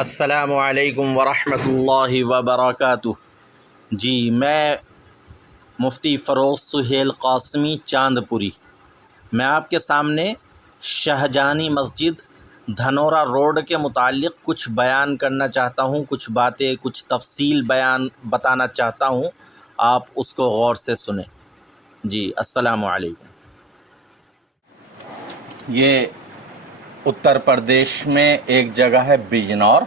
السلام علیکم ورحمۃ اللہ وبرکاتہ۔ جی میں مفتی فروز سہیل قاسمی چاند پوری، میں آپ کے سامنے شاہجہانی مسجد دھنورا روڈ کے متعلق کچھ بیان کرنا چاہتا ہوں، کچھ باتیں، کچھ تفصیل بتانا چاہتا ہوں، آپ اس کو غور سے سنیں۔ جی السلام علیکم۔ یہ اتر پردیش میں ایک جگہ ہے، بجنور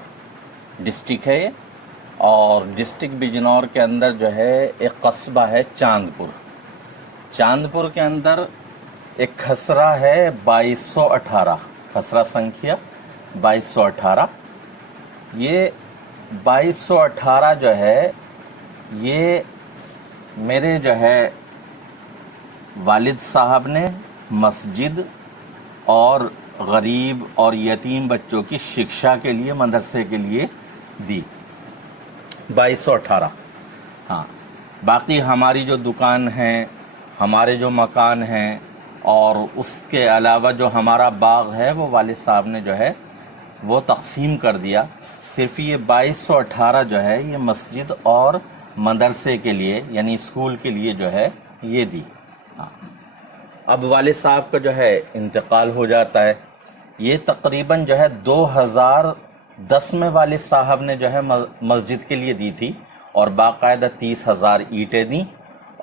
ڈسٹرکٹ ہے یہ، اور ڈسٹرکٹ بجنور کے اندر جو ہے ایک قصبہ ہے چاند پور۔ چاند پور کے اندر ایک خسرہ ہے 2218، خسرہ سنکھیا 2218۔ یہ 2218 جو ہے یہ میرے جو ہے والد صاحب نے مسجد اور غریب اور یتیم بچوں کی شکشا کے لیے مدرسے کے لیے دی، 2218۔ ہاں، باقی ہماری جو دکان ہیں، ہمارے جو مکان ہیں، اور اس کے علاوہ جو ہمارا باغ ہے وہ والد صاحب نے جو ہے وہ تقسیم کر دیا۔ صرف یہ 2218 جو ہے یہ مسجد اور مدرسے کے لیے یعنی اسکول کے لیے جو ہے یہ دی۔ اب والد صاحب کا جو ہے انتقال ہو جاتا ہے۔ یہ تقریباً جو ہے 2010 میں والد صاحب نے جو ہے مسجد کے لیے دی تھی، اور باقاعدہ 30,000 اینٹیں دیں،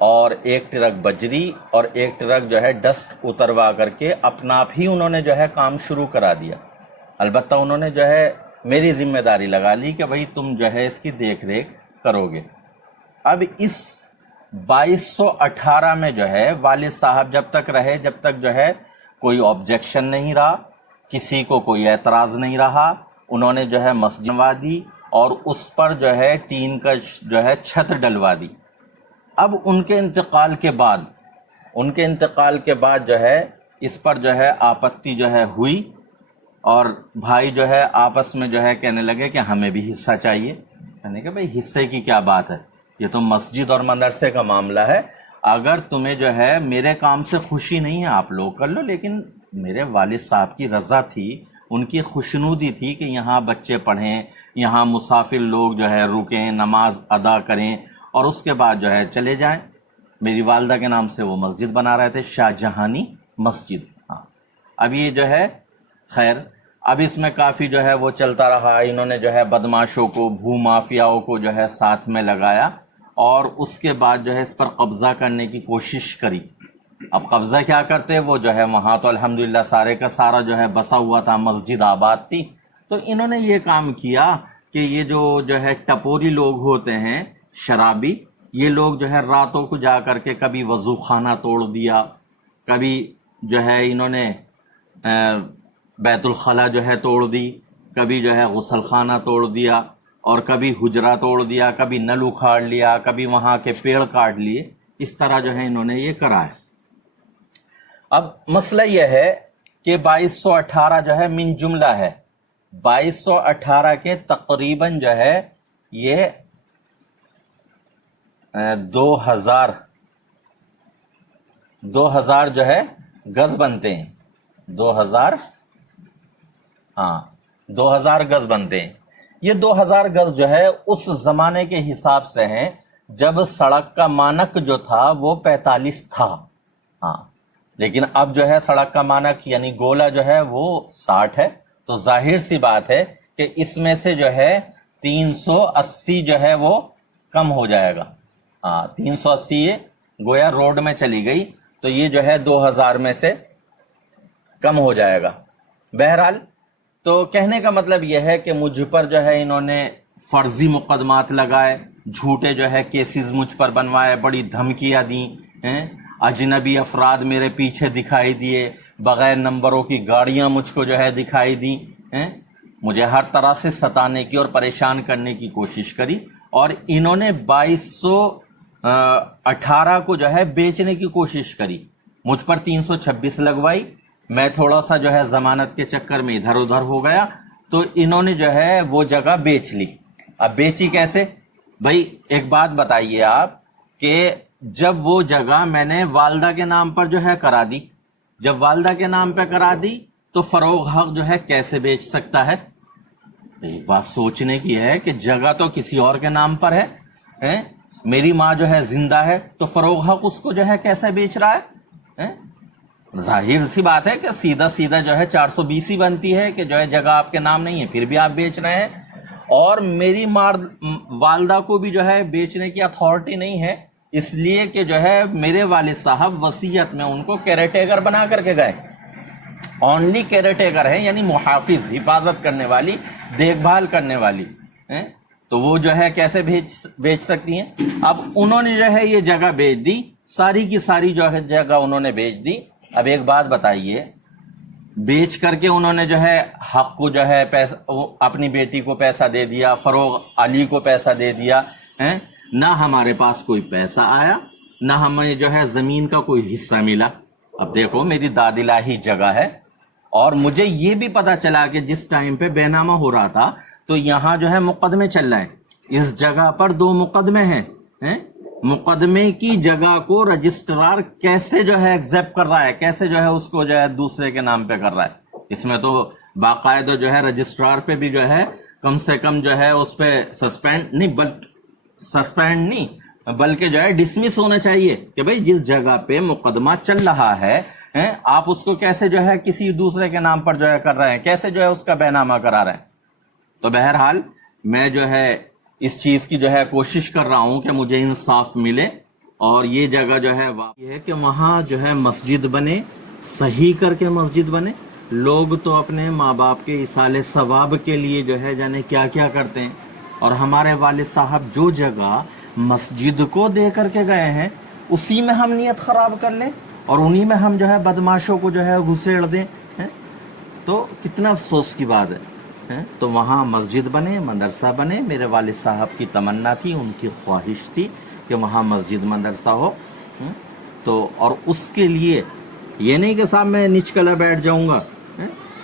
اور ایک ٹرک بجری اور ایک ٹرک جو ہے ڈسٹ اتروا کر کے اپنا آپ ہی انہوں نے جو ہے کام شروع کرا دیا۔ البتہ انہوں نے جو ہے میری ذمہ داری لگا لی کہ بھئی تم جو ہے اس کی دیکھ ریکھ کرو گے۔ اب اس 2218 میں جو ہے والد صاحب جب تک رہے، جب تک جو ہے کوئی آبجیکشن نہیں رہا، کسی کو کوئی اعتراض نہیں رہا، انہوں نے جو ہے مسجد بنوا دی اور اس پر جو ہے ٹین کا جو ہے چھت ڈلوا دی۔ اب ان کے انتقال کے بعد جو ہے اس پر جو ہے آپتی جو ہے ہوئی، اور بھائی جو ہے آپس میں جو ہے کہنے لگے کہ ہمیں بھی حصہ چاہیے۔ میں نے کہا بھئی حصے کی کیا بات ہے، یہ تو مسجد اور مدرسے کا معاملہ ہے، اگر تمہیں جو ہے میرے کام سے خوشی نہیں ہے آپ لوگ کر لو، لیکن میرے والد صاحب کی رضا تھی، ان کی خوشنودی تھی کہ یہاں بچے پڑھیں، یہاں مسافر لوگ جو ہے رکیں، نماز ادا کریں، اور اس کے بعد جو ہے چلے جائیں۔ میری والدہ کے نام سے وہ مسجد بنا رہے تھے، شاہجہانی مسجد۔ ہاں، اب یہ جو ہے خیر، اب اس میں کافی جو ہے وہ چلتا رہا، انہوں نے جو ہے بدماشوں کو، بھو مافیاؤں کو جو ہے ساتھ میں لگایا، اور اس کے بعد جو ہے اس پر قبضہ کرنے کی کوشش کری۔ اب قبضہ کیا کرتے، وہ جو ہے وہاں تو الحمدللہ سارے کا سارا جو ہے بسا ہوا تھا، مسجد آباد تھی، تو انہوں نے یہ کام کیا کہ یہ جو ہے ٹپوری لوگ ہوتے ہیں، شرابی، یہ لوگ جو ہے راتوں کو جا کر کے کبھی وضو خانہ توڑ دیا، کبھی جو ہے انہوں نے بیت الخلا جو ہے توڑ دی، کبھی جو ہے غسل خانہ توڑ دیا، اور کبھی حجرہ توڑ دیا، کبھی نل اکھاڑ لیا، کبھی وہاں کے پیڑ کاٹ لیے۔ اس طرح جو ہے انہوں نے یہ کرا ہے۔ اب مسئلہ یہ ہے کہ 2218 جو ہے من جملہ ہے، 2218 کے تقریباً جو ہے یہ 2000 جو ہے گز بنتے ہیں، 2000 گز بنتے ہیں۔ یہ 2000 گز جو ہے اس زمانے کے حساب سے ہیں جب سڑک کا مانک جو تھا وہ 45 تھا۔ ہاں، لیکن اب جو ہے سڑک کا مانک یعنی گولا جو ہے وہ 60 ہے، تو ظاہر سی بات ہے کہ اس میں سے جو ہے 380 جو ہے وہ کم ہو جائے گا۔ ہاں، 380 یہ گویا روڈ میں چلی گئی، تو یہ جو ہے 2000 میں سے کم ہو جائے گا۔ بہرحال تو کہنے کا مطلب یہ ہے کہ مجھ پر جو ہے انہوں نے فرضی مقدمات لگائے، جھوٹے جو ہے کیسز مجھ پر بنوائے، بڑی دھمکیاں دیں، اجنبی افراد میرے پیچھے دکھائی دیے، بغیر نمبروں کی گاڑیاں مجھ کو جو ہے دکھائی دیں، مجھے ہر طرح سے ستانے کی اور پریشان کرنے کی کوشش کری، اور انہوں نے 2218 کو جو ہے بیچنے کی کوشش کری، مجھ پر 326 لگوائی، میں تھوڑا سا جو ہے ضمانت کے چکر میں ادھر ادھر ہو گیا، تو انہوں نے جو ہے وہ جگہ بیچ لی۔ اب بیچی کیسے؟ بھائی ایک بات بتائیے آپ کہ جب وہ جگہ میں نے والدہ کے نام پر جو ہے کرا دی، جب والدہ کے نام پہ کرا دی تو فروغ حق جو ہے کیسے بیچ سکتا ہے؟ ایک بات سوچنے کی ہے کہ جگہ تو کسی اور کے نام پر ہے، میری ماں جو ہے زندہ ہے تو فروغ حق اس کو جو ہے کیسے بیچ رہا ہے؟ ظاہر سی بات ہے کہ سیدھا سیدھا جو ہے 420 ہی بنتی ہے کہ جو ہے جگہ آپ کے نام نہیں ہے پھر بھی آپ بیچ رہے ہیں، اور میری والدہ کو بھی جو ہے بیچنے کی اتھارٹی نہیں ہے، اس لیے کہ جو ہے میرے والد صاحب وصیت میں ان کو کیئر بنا کر کے گئے، اونلی کیئر ہے، یعنی محافظ، حفاظت کرنے والی، دیکھ بھال کرنے والی، تو وہ جو ہے کیسے بیچ سکتی ہیں؟ اب انہوں نے جو ہے یہ جگہ بیچ دی، ساری کی ساری جو ہے جگہ انہوں نے بیچ دی۔ اب ایک بات بتائیے، بیچ کر کے انہوں نے جو ہے حق کو جو ہے اپنی بیٹی کو پیسہ دے دیا، فروغ علی کو پیسہ دے دیا، نہ ہمارے پاس کوئی پیسہ آیا، نہ ہمیں جو ہے زمین کا کوئی حصہ ملا۔ اب دیکھو میری دادلاہی جگہ ہے، اور مجھے یہ بھی پتا چلا کہ جس ٹائم پہ بے نامہ ہو رہا تھا تو یہاں جو ہے مقدمے چل رہے ہیں، اس جگہ پر 2 مقدمے ہیں، مقدمے کی جگہ کو رجسٹرار کیسے جو ہے ایکسپٹ کر رہا ہے، کیسے جو ہے اس کو جو ہے دوسرے کے نام پہ کر رہا ہے؟ اس میں تو باقاعدہ جو ہے رجسٹرار پہ بھی جو ہے کم سے کم جو ہے اس پہ سسپینڈ نہیں بلکہ جو ہے ڈسمس ہونا چاہیے کہ بھئی جس جگہ پہ مقدمہ چل رہا ہے آپ اس کو کیسے جو ہے کسی دوسرے کے نام پر جو ہے کر رہے ہیں، کیسے جو ہے اس کا بے نامہ کرا رہے ہیں۔ تو بہرحال میں جو ہے اس چیز کی جو ہے کوشش کر رہا ہوں کہ مجھے انصاف ملے، اور یہ جگہ جو ہے یہ ہے کہ وہاں جو ہے مسجد بنے، صحیح کر کے مسجد بنے۔ لوگ تو اپنے ماں باپ کے ایصال ثواب کے لیے جو ہے جانے کیا کیا کرتے ہیں، اور ہمارے والد صاحب جو جگہ مسجد کو دے کر کے گئے ہیں اسی میں ہم نیت خراب کر لیں اور انہی میں ہم جو ہے بدماشوں کو جو ہے گھسیڑ دیں، تو کتنا افسوس کی بات ہے۔ تو وہاں مسجد بنے، مدرسہ بنے، میرے والد صاحب کی تمنا تھی، ان کی خواہش تھی کہ وہاں مسجد مدرسہ ہو، تو اور اس کے لیے یہ نہیں کہ صاحب میں نچکلا بیٹھ جاؤں گا،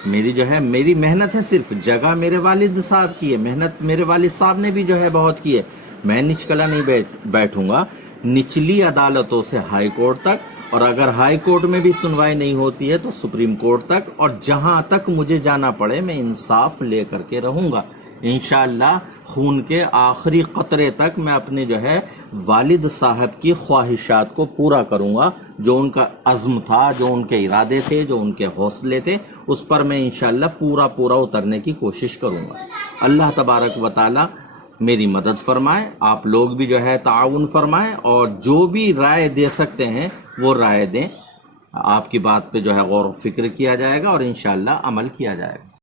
میری جو ہے میری محنت ہے، صرف جگہ میرے والد صاحب کی ہے، محنت میرے والد صاحب نے بھی جو ہے بہت کی ہے، میں نچکلا نہیں بیٹھوں گا، نچلی عدالتوں سے ہائی کورٹ تک، اور اگر ہائی کورٹ میں بھی سنوائی نہیں ہوتی ہے تو سپریم کورٹ تک، اور جہاں تک مجھے جانا پڑے میں انصاف لے کر کے رہوں گا انشاءاللہ۔ خون کے آخری قطرے تک میں اپنے جو ہے والد صاحب کی خواہشات کو پورا کروں گا، جو ان کا عزم تھا، جو ان کے ارادے تھے، جو ان کے حوصلے تھے، اس پر میں انشاءاللہ پورا اترنے کی کوشش کروں گا۔ اللہ تبارک و تعالی میری مدد فرمائے، آپ لوگ بھی جو ہے تعاون فرمائیں، اور جو بھی رائے دے سکتے ہیں وہ رائے دیں، آپ کی بات پہ جو ہے غور و فکر کیا جائے گا اور انشاءاللہ عمل کیا جائے گا۔